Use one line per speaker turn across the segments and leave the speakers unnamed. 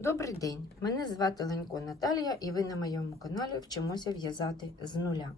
Добрий день! Мене звати Ленько Наталія, і ви на моєму каналі вчимося в'язати з нуля.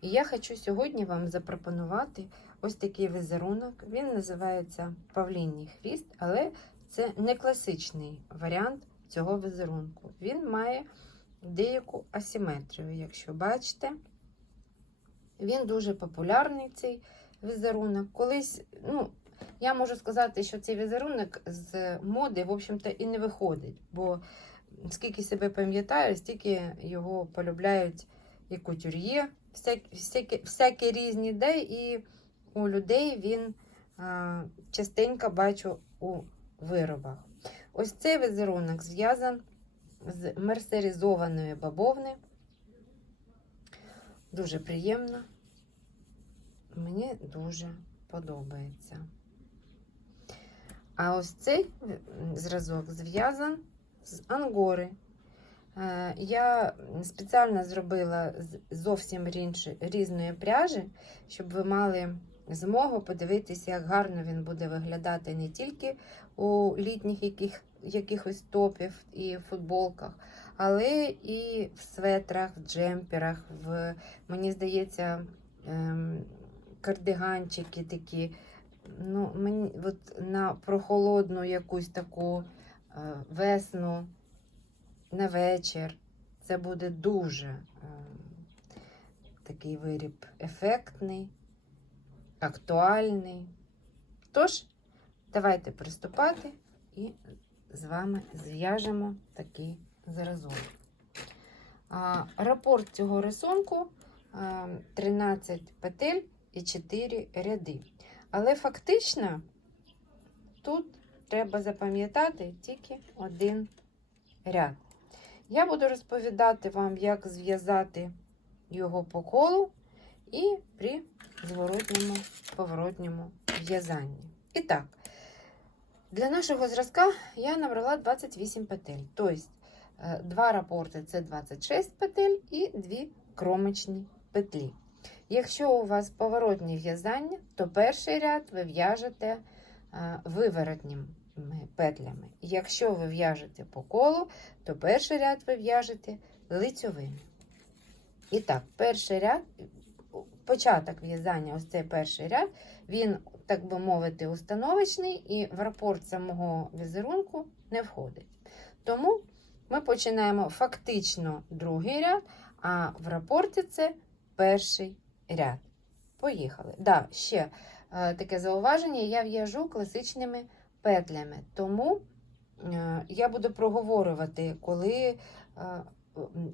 І я хочу сьогодні вам запропонувати ось такий візерунок. Він називається Павлінній хвіст, але це не класичний варіант цього візерунку. Він має деяку асиметрію, якщо бачите. Він дуже популярний, цей візерунок. Колись, ну, я можу сказати, що цей візерунок з моди, в общем-то, і не виходить, бо скільки себе пам'ятаю, стільки його полюбляють і кутюр'є, всякі, всякі, всякі різні де, і у людей він а, частенько бачу у виробах. Ось цей візерунок зв'язан з мерсеризованої бавовни. Дуже приємно. Мені дуже подобається. А ось цей зразок зв'язан з ангори. Е, Я спеціально зробила зовсім різної пряжі, щоб ви мали змогу подивитися, як гарно він буде виглядати не тільки у літніх яких, якихось топів і футболках, але і в светрах, в джемперах, в, мені здається, ем, кардиганчики такі. Ну, мені от на прохолодну якусь таку е, весну на вечір. Це буде дуже е, такий виріб ефектний, актуальний. Тож, давайте приступати і з вами зв'яжемо такий зразок. Рапорт цього рисунку а, 13 петель і 4 ряди. Але фактично тут треба запам'ятати тільки один ряд. Я буду розповідати вам, як зв'язати його по колу і при зворотньому поворотньому в'язанні. І так, для нашого зразка я набрала 28 петель. Тобто, е, два рапорти це 26 петель і дві кромочні петлі. Якщо у вас поворотні в'язання, то перший ряд ви в'яжете е, виворотніми петлями. Якщо ви в'яжете по колу, то перший ряд ви в'яжете лицьовими. І так, перший ряд, початок в'язання, ось цей перший ряд, він, так би мовити, установочний, і в рапорт самого візерунку не входить. Тому ми починаємо фактично другий ряд, а в рапорті це перший ряд. Поїхали. Да, ще е, таке зауваження: я в'яжу класичними петлями. Тому е, я буду проговорювати, коли е,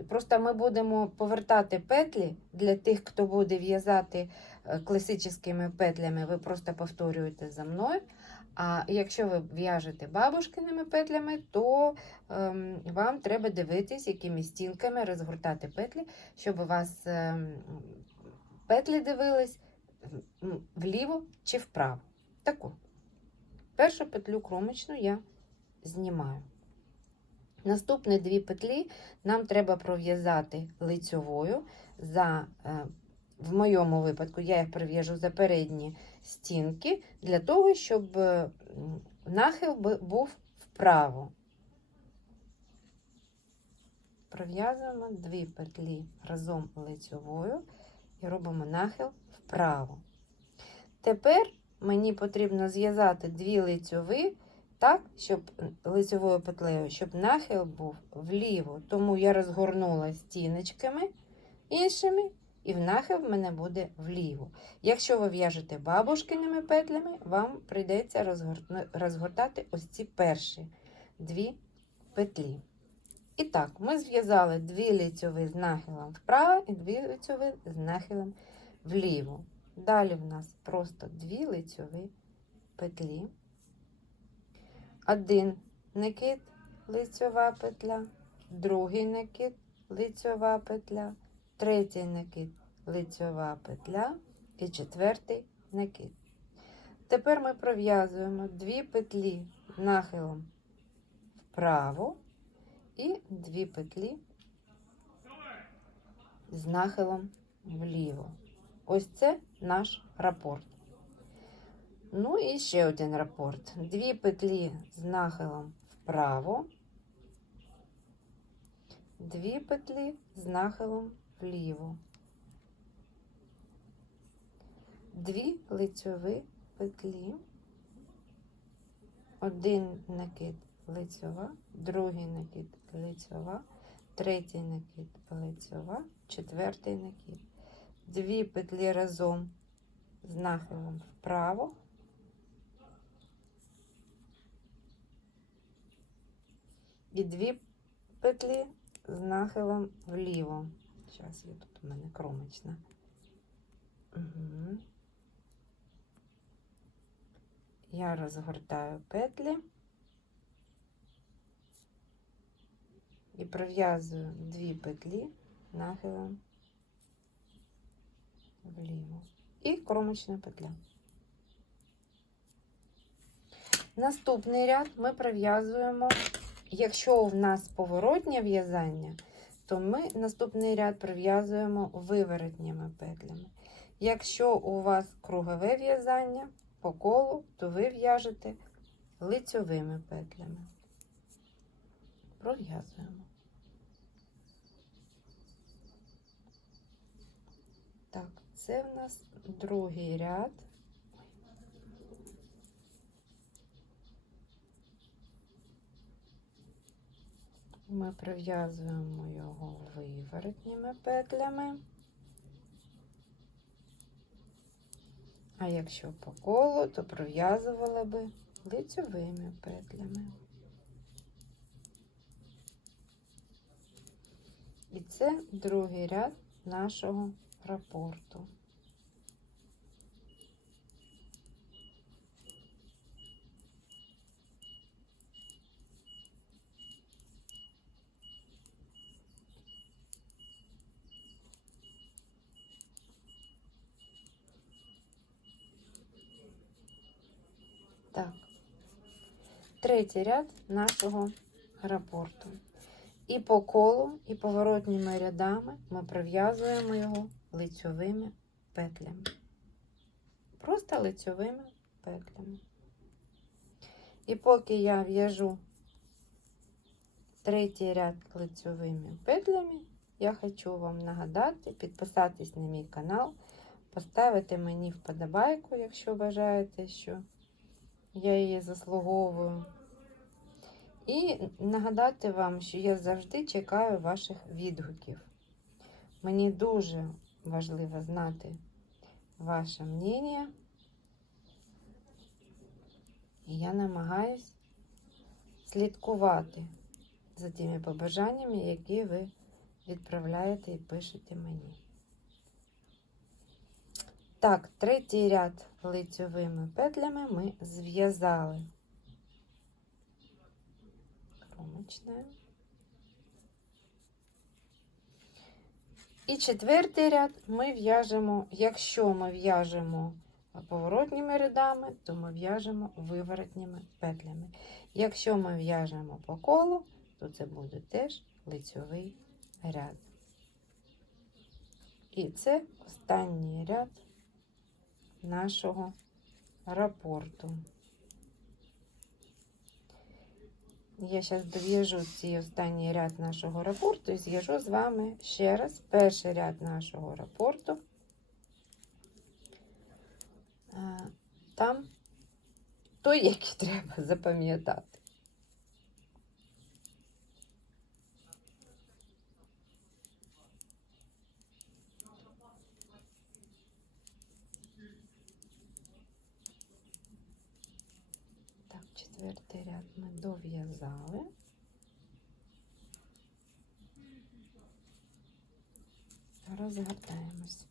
просто ми будемо повертати петлі для тих, хто буде в'язати е, класичними петлями, ви просто повторюєте за мною. А якщо ви в'яжете бабушкиними петлями, то ем, вам треба дивитись, якими стінками розгортати петлі, щоб у вас ем, петлі дивились вліво чи вправо. Таку. Першу петлю кромочну я знімаю. Наступні дві петлі нам треба пров'язати лицьовою. За, е, В моєму випадку я їх прив'яжу за передні стінки, для того, щоб е, нахил був вправо. Пров'язуємо дві петлі разом лицьовою і робимо нахил вправо. Тепер мені потрібно зв'язати дві лицьові так, щоб лицьовою петлею, щоб нахил був вліво. Тому я розгорнула стіночками іншими, і в нахил в мене буде вліво. Якщо ви в'яжете бабушкиними петлями, вам прийдеться розгортати ось ці перші дві петлі. І так, ми зв'язали дві лицьові з нахилом вправо і дві лицьові з нахилом вліво. Далі в нас просто дві лицьові петлі. Один накид, лицьова петля, другий накид, лицьова петля, третій накид, лицьова петля і четвертий накид. Тепер ми пров'язуємо дві петлі нахилом вправо і дві петлі з нахилом вліво. Ось це наш рапорт. Ну і ще один рапорт. Дві петлі з нахилом вправо дві петлі з нахилом вліво, дві лицьові петлі, один накид лицьова, другий накид лицьова, третій накид лицьова, четвертий накид. Дві петлі разом з нахилом вправо. І дві петлі з нахилом вліво. Зараз я тут у мене кромочна. Угу. Я розгортаю петлі і пров'язую дві петлі нахилом вліво. І кромочна петля. Наступний ряд ми пров'язуємо, якщо в нас поворотнє в'язання, то ми наступний ряд пров'язуємо виворотніми петлями. Якщо у вас кругове в'язання по колу, то ви в'яжете лицьовими петлями. Пров'язуємо. Так, це в нас другий ряд. Ми прив'язуємо його виворотніми петлями. А якщо по колу, то пров'язували би лицьовими петлями. І це другий ряд нашого рапорту. Так, третій ряд нашого рапорту. І по колу, і поворотніми рядами ми прив'язуємо його лицьовими петлями. Просто лицьовими петлями. І поки я в'яжу третій ряд лицьовими петлями, я хочу вам нагадати, підписатись на мій канал, поставити мені вподобайку, якщо вважаєте, що я її заслуговую. І нагадати вам, що я завжди чекаю ваших відгуків. Мені дуже важливо знати ваше мнення. І я намагаюсь слідкувати за тими побажаннями, які ви відправляєте і пишете мені. Так, третій ряд лицьовими петлями ми зв'язали. Кромочная. І четвертий ряд ми в'яжемо, якщо ми в'яжемо поворотніми рядами, то ми в'яжемо виворотніми петлями. Якщо ми в'яжемо по колу, то це буде теж лицьовий ряд. І це останній ряд нашого рапорту. Я зараз дов'яжу цей останній ряд нашого рапорту і зв'яжу з вами ще раз перший ряд нашого рапорту. Там той, який треба запам'ятати. Так, четвертий ряд ми дов'язали. Розгортаємось.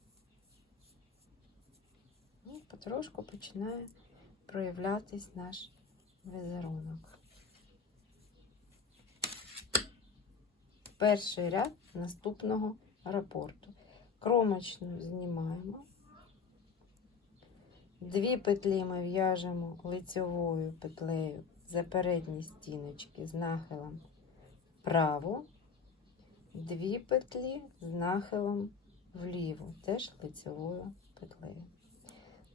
І потрошку починає проявлятись наш візерунок. Перший ряд наступного рапорту. Кромочну знімаємо. Дві петлі ми в'яжемо лицьовою петлею за передні стіночки з нахилом вправо, дві петлі з нахилом вліво, теж лицьовою петлею.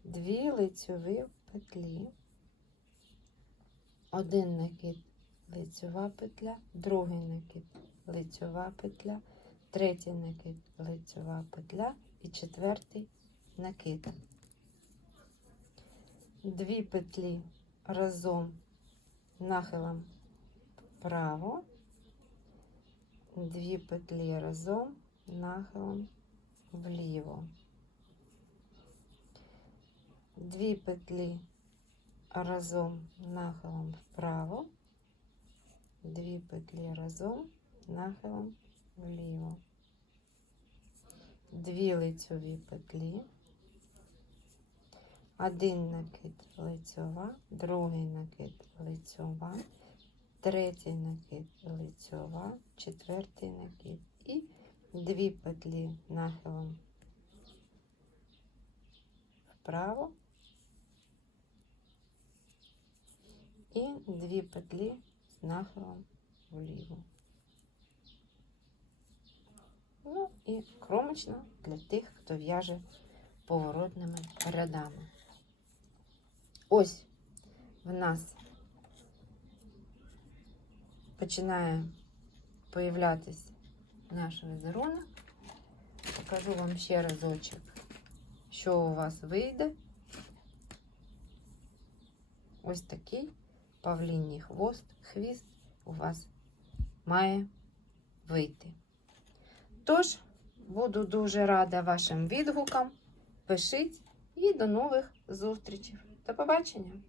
Дві лицьові петлі, один накид лицьова петля, другий накид лицьова петля, третій накид, лицьова петля і четвертий накид. Дві петлі разом нахилом вправо, дві петлі разом нахилом вліво. Дві петлі разом нахилом вправо, дві петлі разом нахилом вліво, дві лицьові петлі, один накид лицьова, другий накид лицьова, третій накид лицьова, четвертий накид і дві петлі нахилом вправо і дві петлі з нахилом вліво. Ну і кромочна для тих, хто в'яже поворотними рядами. Ось в нас починає появлятись наш візерунок. Покажу вам ще разочок, що у вас вийде. Ось такий павліній хвост, хвіст у вас має вийти. Тож, буду дуже рада вашим відгукам. Пишіть і до нових зустрічей. До побачення!